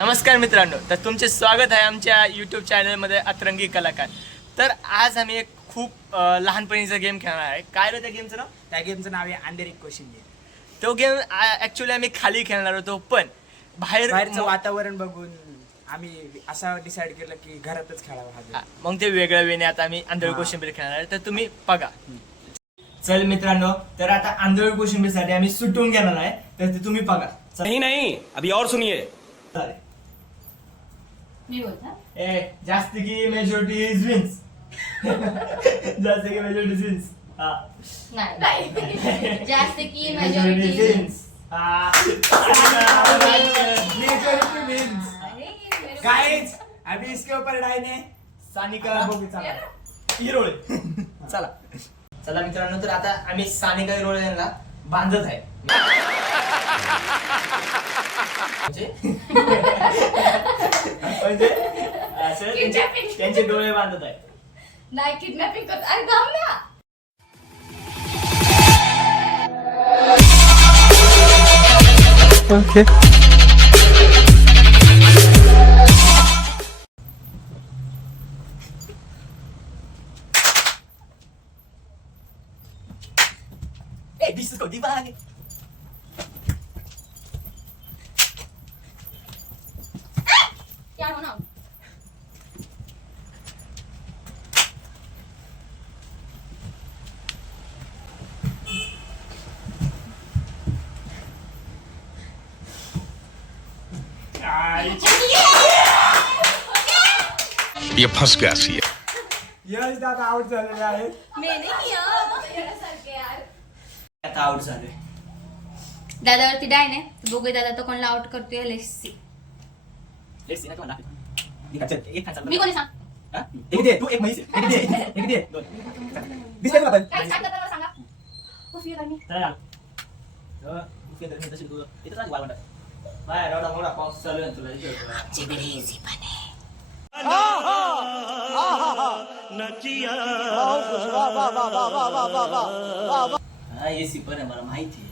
नमस्कार मित्रांनो, तर तुमचे स्वागत आहे आमच्या यूट्यूब चॅनलमध्ये अतरंगी कलाकार. तर आज आम्ही एक खूप लहानपणीचा गेम खेळणार आहे. काय रे त्या गेमचं नाव? त्या गेमचं नाव आहे अंधेरी क्वेश्चन गेम. तो गेम ॲक्च्युली आम्ही खाली खेळणार होतो, पण बाहेरचं वातावरण बघून आम्ही असं डिसाईड केलं की घरातच खेळावं हा game. मग ते वेगळ्या वेने आता आम्ही आंधळी कोशिंबीर खेळणार आहे. तर तुम्ही बघा. चल मित्रांनो, तर आता आंधळी कोशिंबीरसाठी आम्ही सुटून घेणार आहे, तर ते तुम्ही बघा. नहीं नहीं, अभी और सुनिए. चालेल. मी बोलता जास्त की मेजॉरिटी इज विन्स. जास्त की मेजॉरिटी विन्स. नाही जास्त की majority majority wins. Majority wins. Guys, अभी इसके ऊपर डायने सानिका बघू चला. हिरोळे. चला चला मित्रांनो, तर आता आम्ही सानिका हिरोळे यांना बांधत आहे. म्हणजे असं त्यांचे डोळे बांधत आहे. नाही किडनॅपिंग करत. अरे थांब ना. ओके. Disco di bagni. क्या होना ये फंस गया सी यश दादा आउट झालेले आहे. मैंने किया येण्यासारखे यार. आता आउट झालोय. दादावरती डाय नाही. बघूया दादा तो कोणाला आउट करतोय. Let's see. लेट्स सी ना कोण चल एक खान मी कोणी सांग एक दे, तू एक म्हैस आहे. एक दे. दोन. दिसतंय तुला पण? काय सांगता मला सांगा. उफी कर मी. चला उफे तर तशी तू इथं चाल वाळवंट. बाहेर एवढा मोठा पाऊस चालू आहे तुला इथे. चिकडी इझी पण आहे. हा एसी पण आहे, मला माहिती आहे.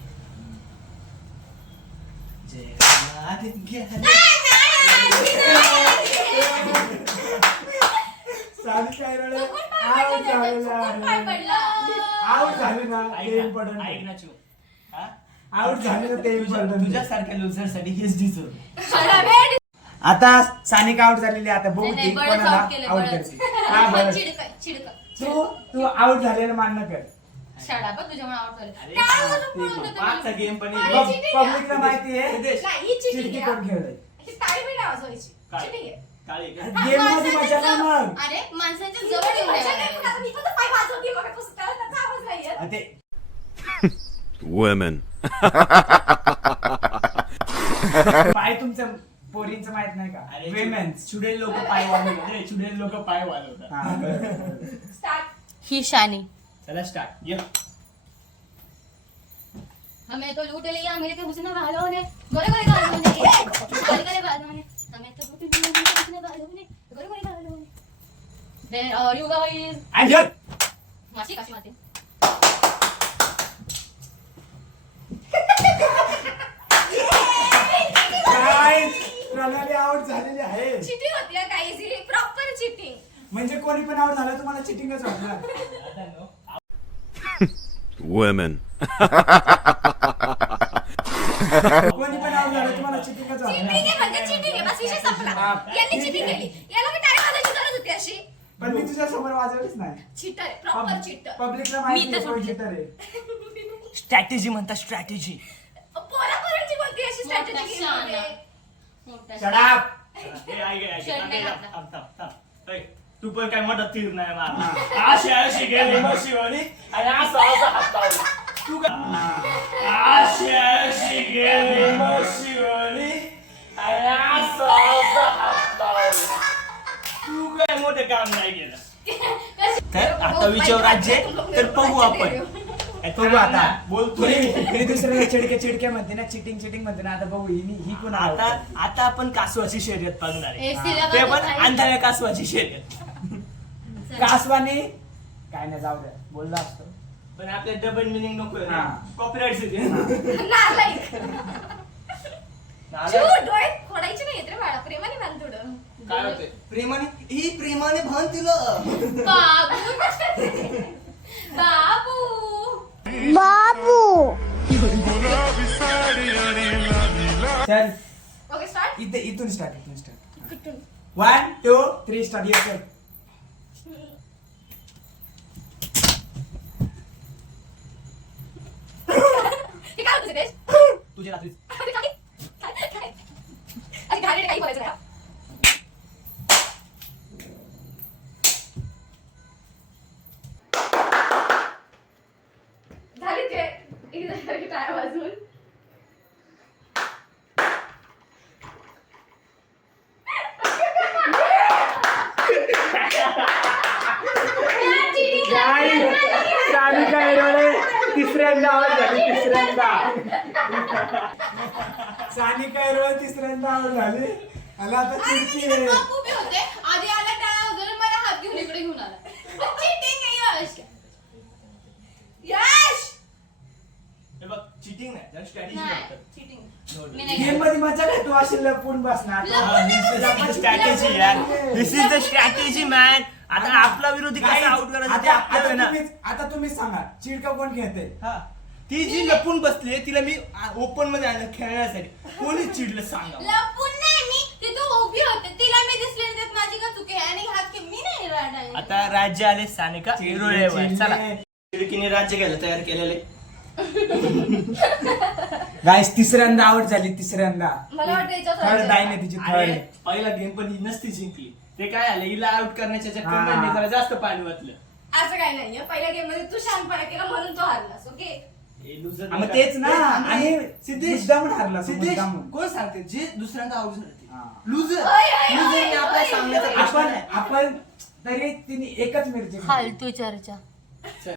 सानिका हिरोळे चुकून पाय आउट पडला. झालेला चुकून पाय आहे. पडला. आउट झाले ना ते ऐक इम्पॉर्टंट. ना चिव. हा? आउट झाले ना ते इम्पॉर्टंट. तुझ्यासारख्या लुझरसाठी हेच डिझर्व. अरे आता सानिका आउट झालेली आहे. आता बघू नाही, ती बळच कोणाला out केलं, आउट बळच. करते. हा बरं. चिडक. तू आउट झालेलं मान्य कर. शाळा पण तुझ्यामुळे आउट झाले. अरे, काय म्हणून बोलत होते पाचचा तुम्ही? गेम पण अरे, बघ, cheating आहे. पब्लिकला माहिती आहे देश. नाही, ही cheating चिडकी आहे. कोण खेळलंय. ही ताळी पण नाही वाजवायची. काय? Cheating आहे. काळी का? गेम मध्ये मजा ना मग. अरे माणसाच्या जवळ येऊन द्यायला. मी फक्त पाय वाजवते मगापासून त्याला त्याचा आवाज नाहीये. ते वुमेन पाय तुमच्या पोरींचं माहित नाही का? अरे विमेन्स. चुडेल लोक पाय वाजवतात रे, चुडेल लोक पाय वाजवतात. हा, बरं. स्टार्ट. ही शानी. चला स्टार्ट. ये. हमें तो लूट लिया मेरे हुस्न वालों ने गोरे गोरे गालों ने गोरे गोरे गालों ने हमें तो लूट लिया मेरे हुस्न वालों ने गोरे गोरे गालों ने Where are you guys? And here. माशी काशी मारते. Guys, प्रणाली आउट झालेली आहे. चिटिंग होती गाईज, ही प्रॉपर चिटिंग. म्हणजे कोणी पण आउट झालं तुम्हाला चिटिंगच वाटलं. आता नो. वुमेन कोणी पण आउट झालं तुम्हाला चिटिंगच चिटिंग वाटलं. आहे म्हणजे चिटिंग आहे, बस विषय संपला. हा. यांनी चिटिंग केली. याला मी टाळी वाजवायची गरज होती अशी. पण मी तुझ्या समोर वाजवलीच नाही. चिटर आहे, प्रॉपर चिटर. पब्लिकला माहिती मी तर आहे कोण सोडली. cheater आहे. स्ट्रॅटेजी म्हणतात, स्ट्रॅटेजी. पोरापोरांची कोणती अशी स्ट्रॅटेजी मोठा केली शाना. होती? मोठा Shut up. ए, ऐक. शर्ट नाही घातला. थांब, थांब, थांब. ऐक, तू पण काय मोठा तीर नाही मारला. अशी गेली मशिवानी आणि असं हात लावला. तू काय अशी गेली मशिवानी आणि असं हात लावला. तू काय मोठे काम नाही केलं. तर आता विचार राज्य तर बघू आपण. बघू आता. बोलतोय. ही दुसऱ्याला चिडके म्हणते ना, चिटिंग म्हणते ना. आता बघू ही कोण आता आपण कासवाची शर्यत बघणार आहे. एसीला ते पण बघत अंधाऱ्या कासवाची शर्यत. कासवाने काय नाही, जाऊ द्या, बोलला असतो. पण आपल्या डबल मिनिंग नको हा. कॉपीराइट येते. नालायक. नालायक. चिव, डोळे फोडायचे नाहीत रे बाळा. प्रेमाने ही प्रेमाने भान तिला बाबू चल ओके स्टार्ट इथून स्टार्ट 1 2 3 स्टार्ट ये चल हे काय होतं सिद्धेश तुझ्या रात्री अरे घाणेरडे काही बोलायचं नाही. झाली ते इथे टाळ्या वाजवून सानिका हिरोळे तिसऱ्यांदा आवाज झाली सानिका हिरोळे तिसऱ्यांदा आवाज झाली आणि आता चिडची आहे. मग उभे होते आधी आला टाळा वगैरे मला हात घेऊन इकडे घेऊन आला चीटिंग आहे यश यश हे बघ चिटिंग नाही जरा स्ट्रॅटेजी नाही वापरतात. चीटिंग No, मी no. नाही गेम मध्ये मजा काय तू अशी लपून बसणार स्ट्रॅटेजी यार दिस इज द स्ट्रॅटेजी मॅन आता आपला विरोधी कसा आउट करायचा ते आपल्याला आहे ना आता तुम्हीच सांगा चिडका कोण खेळते हा. ती जी लपून बसली तिला मी ओपन मध्ये आणलं खेळण्यासाठी कोणी चिडलं सांगा लपून नाही मी ती तू उभी होते तिला मी दिसले नाही त्यात माझी का चुकी आहे आणि हात की मी नाही राहणार आता राज्य आले सानिका हिरोळेवर चला चिडकीने राज्य घ्यायला तयार केलेले गाईस तिसऱ्यांदा आउट झाली तिसऱ्यांदा मला वाटतं याच्यावर थर्ड राज्य- डायने तिची अरे, थर्ड पहिला गेम पण ही नसती जिंकली ते काय आलं हिला आउट करण्याच्या हा. चक्कर जरा जास्त पाणी वाटलं असं काही नाहीये पहिल्या गेम मध्ये तू शांतपणा केला म्हणून तो हारलास ओके हे loser मग तेच ना आणि सिद्धेश मुद्दामून हारला तो, सिद्धेश मुद्दामून. कोण सांगते जे दुसऱ्यांदा आउट झाले हा. लुझर ओय, ओय, लुझर ओय, आपल्या ओय, सांगण्याचा ओय. प्रश्न आपण नाही. आपण तरी तिने एकच मिरची खाल्ली. फालतू चर्चा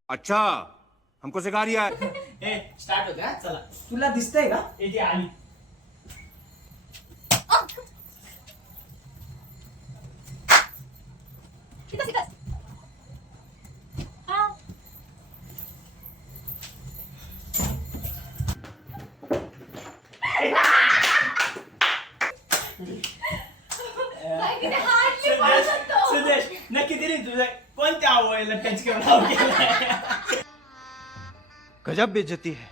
अच्छा हमको सिखा रिया है ए स्टार्ट होते हा चला तुला दिसतंय का ए ती आली शिकत शिकत हा काय किती hardly पळत होतो. सिद्धेश नक्की दिली तुझं कोणत्या आवडलं टच करून आउट केलाय गजब बेइज्जती है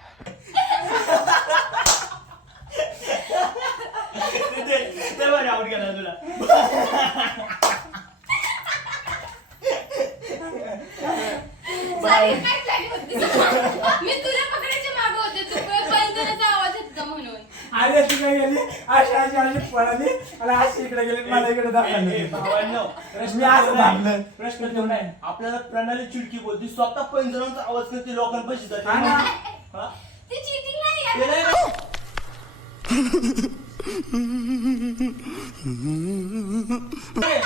सिद्धेश ते बरं आउट केला तुला सारी काय planning होती? मी तुला पकडायच्या मागे होते तू पंजराचा आवाज येत होता म्हणून अरे ती काय गेली अशी पळाली आणि अशी इकडे गेली मला इकडे ए, दाखवली भावांनो, मी असं दाबलं. प्रश्न तेवढा आहे आपल्याला प्रणाली चिडकी बोलते स्वतः पंजरांचा आवाज करते लोकांपाशी जाते हा ना. हा? ती cheating नाही आहे. ते नाही ना. ओय,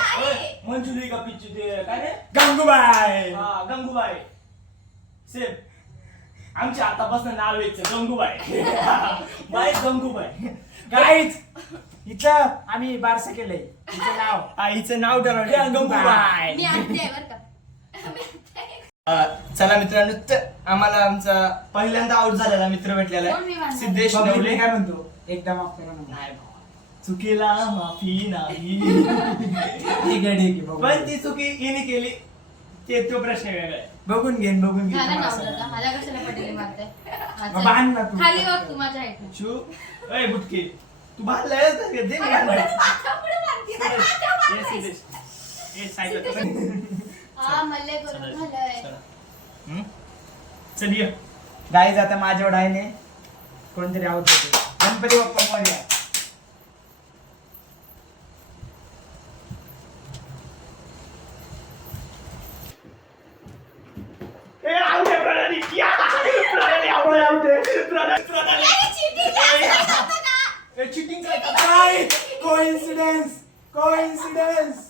मंजुली का पिच्चू ते काय रे गंगूबाई हा गंगूबाई सेम आमच्या आतापासून नाव यायचं गंगूबाई बाई गंगूबाई गाईच हिचं आम्ही बारसं केलंय तिचं नाव आईचं नाव ठरवलं गंगूबाई मी आत्या आहे बरं का चला मित्रांनो आम्हाला आमचा पहिल्यांदा आउट झालेला मित्र भेटलेला कोण मी आहे मानणार? सिद्धेश बघ, नवले मी काय म्हणतो एकदा माफ करा ना नाही भावा. चुकीला माफी नाही ठीक आहे बघू पण ती चुकी हिने केली ते तो प्रश्न वेगळा आहे बघून घेईन बघून घेईन झालं तुम्हाला नाव सगळं. दादा माझ्या कशाला पटेली मारते मग बांध ना तू. खाली बघ तू माझ्या ऐकून शू अय बुटके तू बांधलायस ना दे ना बांधायचं. पुढे मारती, अरे मागं ये मारती. सिद्धेश ये साईडला हा मल्ले करून झालंय चल ये गाईज आता माझ्या डायने कोणतरी आउट होते गणपती बाप्पा मोरया ए आउट आहे प्रणाली या प्रणाली आउट आहे प्रणाली अरे cheating नाही असं का? ए चिटिंग काय काय कोइन्सिडेंस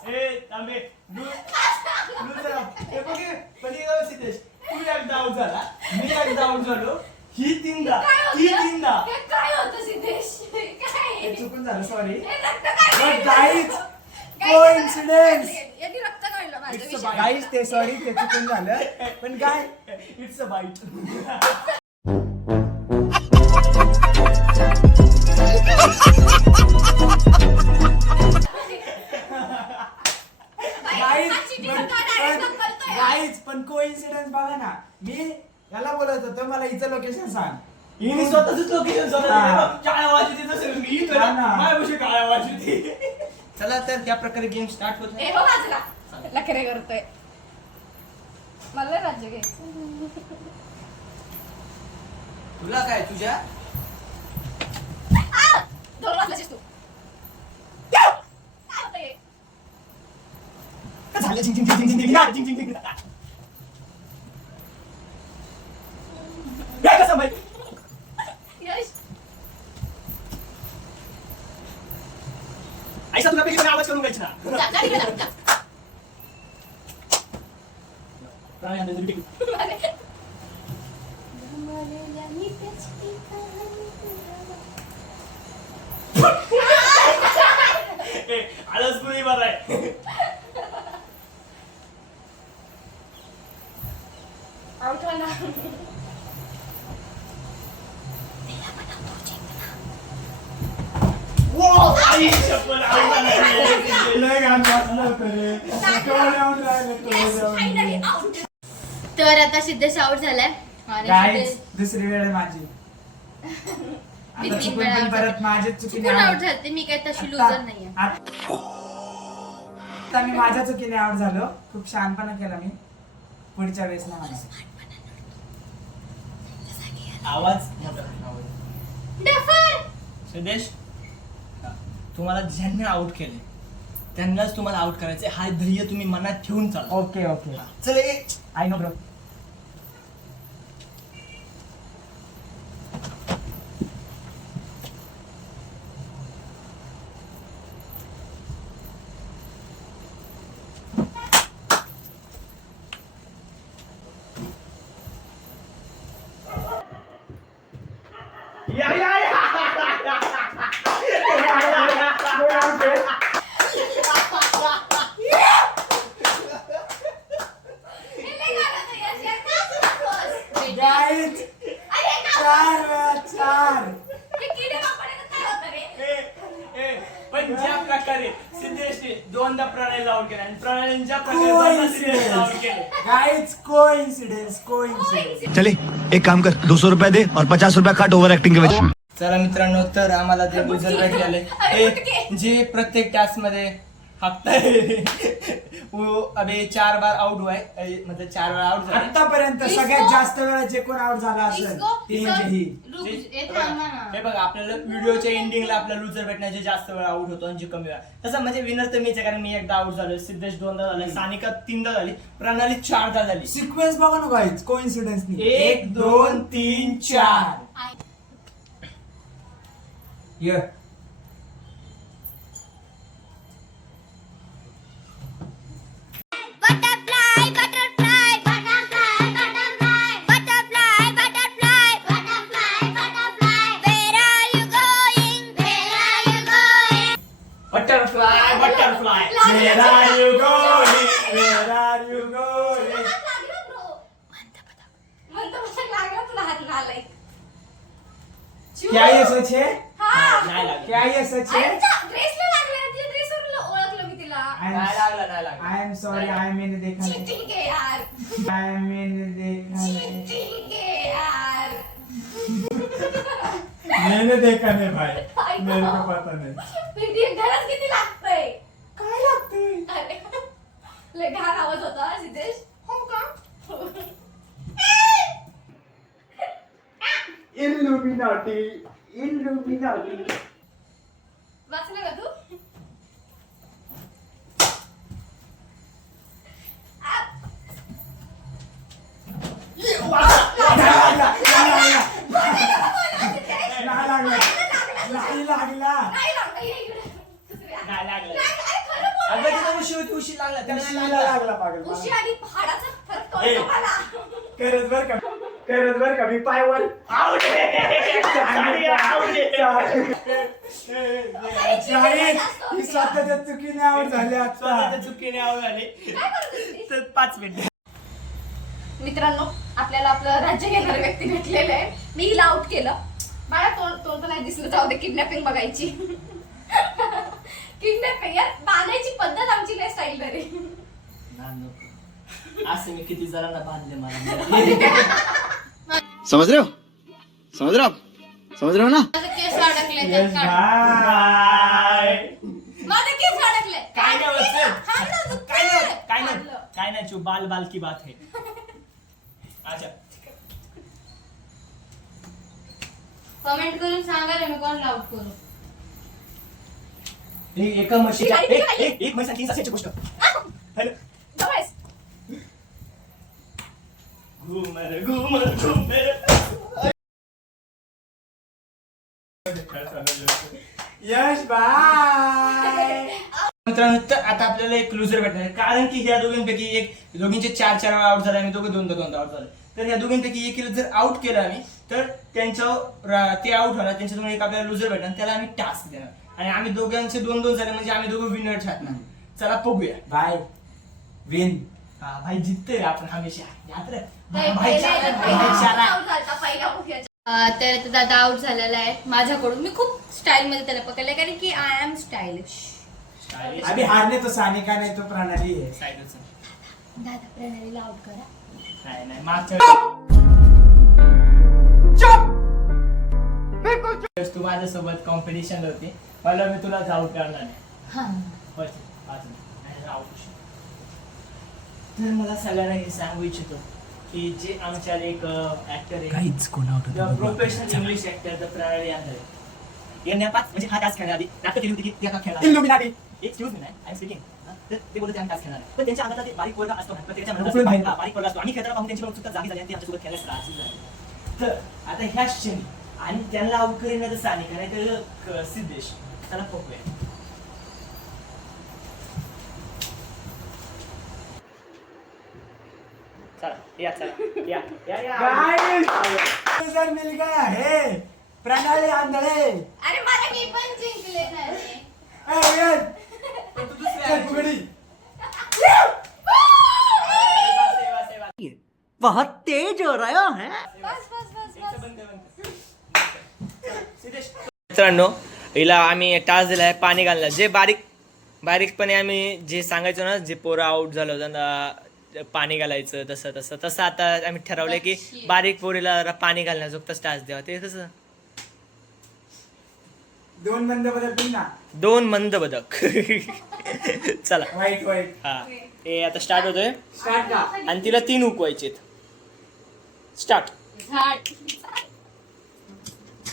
ए थांबे लुझर हे बघ पण हे सिद्धेश तू एकदा आउट झाला मी एकदा आउट झालो ही तीनदा काय ही होतं? तीनदा हे काय होतं सिद्धेश? काय? हे चुकून झालं सॉरी हे रक्त काढलं. गाईज काय कोइन्सिडेंस यांनी रक्त काढलं माझं It's a विषय. bite. गाईज ते सॉरी ते चुकून झालं पण काय इट्स अ बाईट मला हिचं लोकेशन सांग. हिने स्वतःच लोकेशन स्वतः हा. दिलं बघ. काळ्या वाजवते तसं मी इथं हा ना ना. माझ्यापाशी काळ्या वाजवते. चला तर त्या प्रकारे गेम स्टार्ट होत ए हो वाजला लकरे करतोय मला राज्य घ्यायचं तुला काय तुझ्या दोन वाजल्याचीस तू काय होतंय? झालं झिंग झिंग झिंग झिंग झिंग झिंग झिंग झिंग झिंग. हे कसं माहित? यश ऐसा तुला पैकी आवाज करून घ्यायची ना. जा तिकडे जा. प्राणी आणलं तरी टिकू. अरे. ए, आळस कुणी बरं आहे. आउट व्हा ना. आई शपथ, आई मला. लय घाण वाजलं होतं रे. केवढं येऊन राहिलं तो Yes, येऊन. finally out. तर आता सिद्धेश आउट झालाय आणि Guys, सिद्धेश दुसरी वेळ आहे माझी. मी आता 3 चुकून वेळा पण out परत माझ्याच चुकीने चुकून आउट out. झालते मी काय तशी आता- लुजर नाहीये. आता मी माझ्या चुकीने आउट झालो. खूप शहाणपणा केला मी. पुढच्या वेळेस नाही म्हणा. आवाज मोठा आवाज. डफर सिद्धेश तुम्हाला ज्यांनी आउट केले त्यांनाच तुम्हाला आउट करायचे हा ध्येय तुम्ही मनात ठेवून चाला. Okay okay. चल आय नो ब्रो. या, या, या. Guys, चार वेळा चार. हे किडे माकडाला काय होतं रे? ए, पण ज्या प्रकारे सिद्धेशने दोनदा प्रणालीला आउट केलं आणि प्रणालीने ज्या प्रकारे दोनदा सिद्धेशला आउट केले. Guys, coincidence. चले एक काम कर 200 रुपए दे और 50 रुपया काट ओवर एक्टिंग के वजह से. चला मित्रांनो तर आम्हाला ते बुटके. लुजर भेटलेले अरे हे बुटके. जे प्रत्येक टास्क मध्ये हाकताय वो अभी 4 बार आउट हुआ है मतलब 4 बार आउट झाले. आतापर्यंत सगळ्यात जास्त वेळा जे कोण आउट झाला असेल इसको ती म्हणजे ही. हे थांबा ना. हे बघा आपल्याला व्हिडिओच्या एंडिंगला आपला लुजर भेटण्याचे जास्त वेळा आउट होतो आणि जे कमी वेळा तसं म्हणजे विनर तर मीच आहे कारण मी एकदा आउट झालोय सिद्धेश 2दा झालाय सानिका 3दा झाली प्रणाली 4दा झाली. सिक्वेन्स बघा ना गाईज कोइन्सिडन्स 1 2 3 4 ये Butterfly, butterfly, butterfly, butterfly, butterfly, butterfly, butterfly, butterfly. Where are you going? Where are you going? Butterfly butterfly Where are you going? Where are you going? हात लागला bro. म्हणतो मला लागला तुला हात लालाय. क्या ये सच है? हा. नाही लागलं. क्या ये सच है? अरे त्या ड्रेसला लागला तिच्या ड्रेसवर ओळखलं मी तिला. नाही लागलं नाही लागलं. आई एम सॉरी आई मैंने देखा नहीं. चीटिंग आहे यार. आई मैंने देखा नहीं. चीटिंग आहे यार. मैंने देखा नहीं भाई. आई मेरे को गं. पता नहीं. पिटी घरात किती लागतंय? काय लागतंय? अरे लय घाण आवाज होता हा, सिद्धेश. हो का? इल्युमिनाटी इल्युमिनाटी. वाचलं का तू? नाही लागला. नाही लागलं, ये इकडे. दुसऱ्या. नाही लागलं. नाही, अरे खरं बोल. अगं तिथं उशी लागला त्याला नाही उशीला लागला. लागला पागल. उशी आणि हाडाचा फरक ए. कळतो मला. करत बर का करत बर का मी पायवर आउट आहे. सानिका आउट आहे. ही स्वतःच्या चुकीने आउट झाली स्वतःच्या आता. चुकीने आउट झाले. काय करत होती? तर 5 मिनिट. मित्रांनो आपल्याला आपलं राज्य घेणारे व्यक्ती भेटलेलं आहे. मी हिला आउट केलं. मला तोंड तर नाही दिसलं, जाऊ दे. किडनॅपिंग बघायची. किडनॅपिंग यार बांधायची पद्धत आमची लय स्टाईल रे. असं मी किती जणांना बांधले मला समझ रहे हो ना? माझे केस अडकले त्यात काढ. बाय. माझे केस अडकले. काय नाही होत. हाड ना दुखते. काय नाही चुप बाल बाल की बात है. अच्छा कमेंट करून सांगा रे मी कोणाला आउट करू. एका म्हशीच्या ठीक आहे. एक म्हशी 3 तासाची गोष्ट. हॅलो बस. घुमर घुमर घुमर. यश बाय. मित्रांनो तर आता आपल्याला एक लुजर भेटणार आहे. कारण की ह्या दोघींपैकी एक दोघींचे 4 वेळा आउट झाले, आम्ही दोघे दोनदा आउट झाले. तर ह्या दोघींपैकी एकीला जर आउट केलं आम्ही तर ते आउट होणार, त्यांच्यातून एक आपल्याला लुजर भेटणार, त्याला आम्ही टास्क देणार आणि आम्ही दोघांचे 2-2 झाले म्हणजे आम्ही दोघं विनर ठरणार. चला बघूया. By win. हा भाई जितते रे आपण हमेशा याद रे. पहिला out झालता, पहिला मुख्याचा. तर दादा आउट झालेला आहे माझ्याकडून. मी खूप स्टाईल मध्ये त्याला पकडलंय कारण की आय एम स्टायलिश. अभी हारने तो सानिका नहीं तो प्रणाली है. साईडच दादा प्रणालीला आउट करा. नाही मागच्या वेळेस तू माझ्यासोबत कॉम्पिटिशन होती, मला मी तुला आउट करणार नाही. हा. बस, पाच मिनिट. नाही, out होशील. तर मला सगळ्यांना हे सांगू इच्छितो की जे आमच्या एक ऍक्टर आहे, प्रोफेशनल इंग्लिश ऍक्टर द प्रणाली आंधळे यांनी म्हणजे हा टास्क खेळण्याआधी नाटक केली होती की त्या का खेळणार. इल्युमिनाटी. एक्सक्यूज मी नाही, आय एम स्पीकिंग. तर ते बोलत आम्ही टास्क खेळणार आहे. पण त्यांच्या अंगात ते बारीक पोरगा असतो ना, तर त्याच्या मनात उकळून बाहेर. हा, बारीक पोरगा असतो. आम्ही खेळताना पाहून त्यांची उत्सुकता जागी झाली आणि ते आमच्यासोबत खेळायला राजी झाले. तर आता ह्या क्षणी आणि त्यांना आउट करीन तर सानिका नाही तर सिद्धेश. चला बघूया. चला या गाइस लुजर मिल गया है. प्रणाली आंधळे. अरे मला मी पण जिंकले नाही. ए यश. चल फुगडी. बहुत तेज हो रहा है. बस. मित्रांनो हिला आम्ही टास्क दिला आहे पाणी घालणं. जे बारीकपणे आम्ही जे सांगायचो ना, जे पोरं आउट झालं होतं पाणी घालायचं तसं आता आम्ही ठरवलं की बारीक पोरीला जरा पाणी घालण्याचं टास्क द्यावा. ते कसं 2 मंद बदल ना. 2 मंद बदक. चला वाईट हा हे आता स्टार्ट होतोय स्टार्ट का. आणि तिला 3 उकवायचे. स्टार्ट. झाड.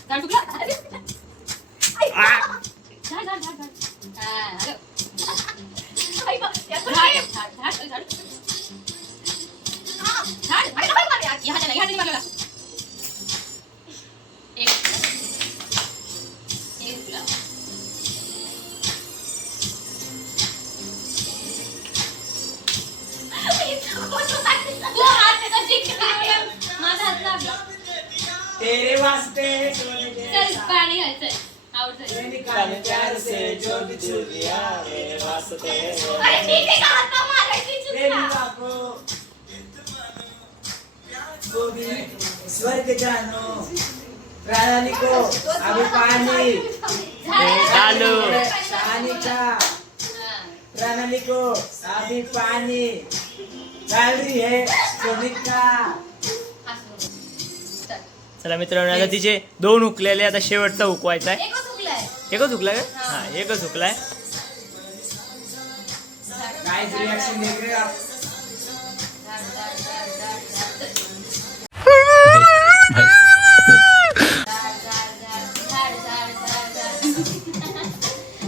झाड तुला. अरे. झाड. हा, अरे. आई बा, याचं झाड. काय? झाड. या हाताने मागायला. एक तुला. तू हात त्याचा जिंकला. माझा हात लागला. तेरे वास्ते चल पाणी घ्यायचंय. आउट झाली. प्यार से जो भी चुलिया अरे ठीक आहे का, हात मारायची चुकला. स्वर्ग जानो. प्रणाली को अभी पानी. चालू. सानिका. प्रणाली को अभी पानी. डाल रही है सोनिका. चला मित्रांनो आता तिचे 2 हुकलेले, आता शेवटचा हुकवायचा आहे. एकच हुकलाय. एकच हुकला का? हा एकच हुकलाय. गाइस रिएक्शन देख रहे हो आप.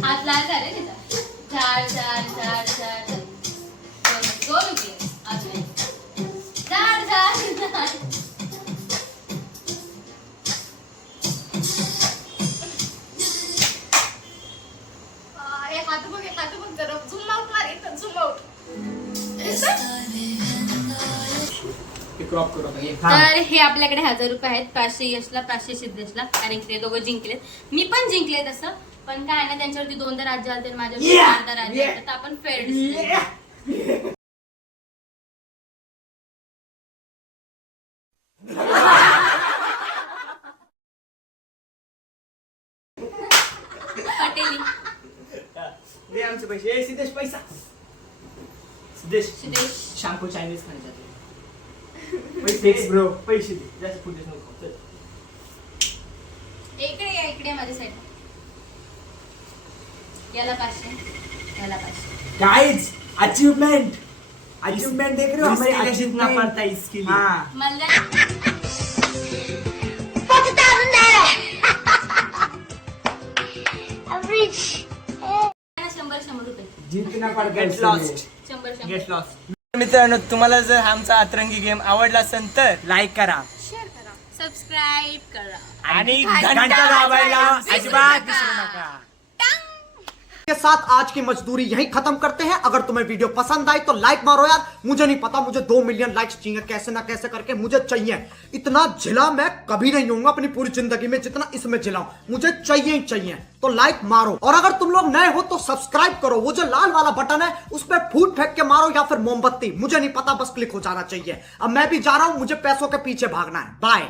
हात लाल झाले तिचा. झाड. दोन हुकले. अजून एक. झाड. हात बघ जरा झूम आउट मार. इथं झूम आउट. क्रॉप करू आता. तर हे आपल्याकडे 1000 रुपये आहेत. 500 यशला, 500 सिद्धेशला. कारण की ते दोघं जिंकलेत. मी पण जिंकले तसं, पण काय ना त्यांच्यावरती 2दा राज्य आले तर माझ्यावरती 4दा राज्य आले, तर आपण फेअर डिस्ट्रीब्यूट. पटेली. दे आमचे पैसे. ए सिद्धेश पैसा. सिद्धेश सिद्धेश. शॅम्पू चायनीज खायचा. पैसे ब्रो पैसे दे जास्त फुटेज नको चल. इकडे या, इकडे माझ्या साईड. याला 500, याला 500. गाइस अचीवमेंट देख रहे हो हमारे इसके लिए जितना achievement? पड़ता है इसके लिए. हाँ मला ना 100 रुपये. जीतना पड़ता है Get इसके lost. लिए. 100. Get lost. मित्रांनो तुम्हाला जर आमचा अतरंगी गेम आवडला असेल तर लाईक करा शेअर करा. सबस्क्राईब करा. आणि घंटा दाबायला अजिबात विसरू नका. के साथ आज की मजदूरी यहीं खत्म करते हैं। अगर तुम्हें वीडियो पसंद आई तो लाइक मारो यार, मुझे नहीं पता, मुझे 2 मिलियन लाइक्स चाहिए, कैसे ना कैसे करके मुझे चाहिए। इतना जिला मैं कभी नहीं होऊंगा अपनी पूरी जिंदगी में जितना इसमें जिलाऊं, मुझे चाहिए ही चाहिए। तो लाइक मारो, और अगर तुम लोग नए हो तो सब्सक्राइब करो। वो जो लाल वाला बटन है उस पर फूट फेंक के मारो या फिर मोमबत्ती, मुझे नहीं पता, बस क्लिक हो जाना चाहिए। अब मैं भी जा रहा हूं, मुझे पैसों के पीछे भागना है। बाय।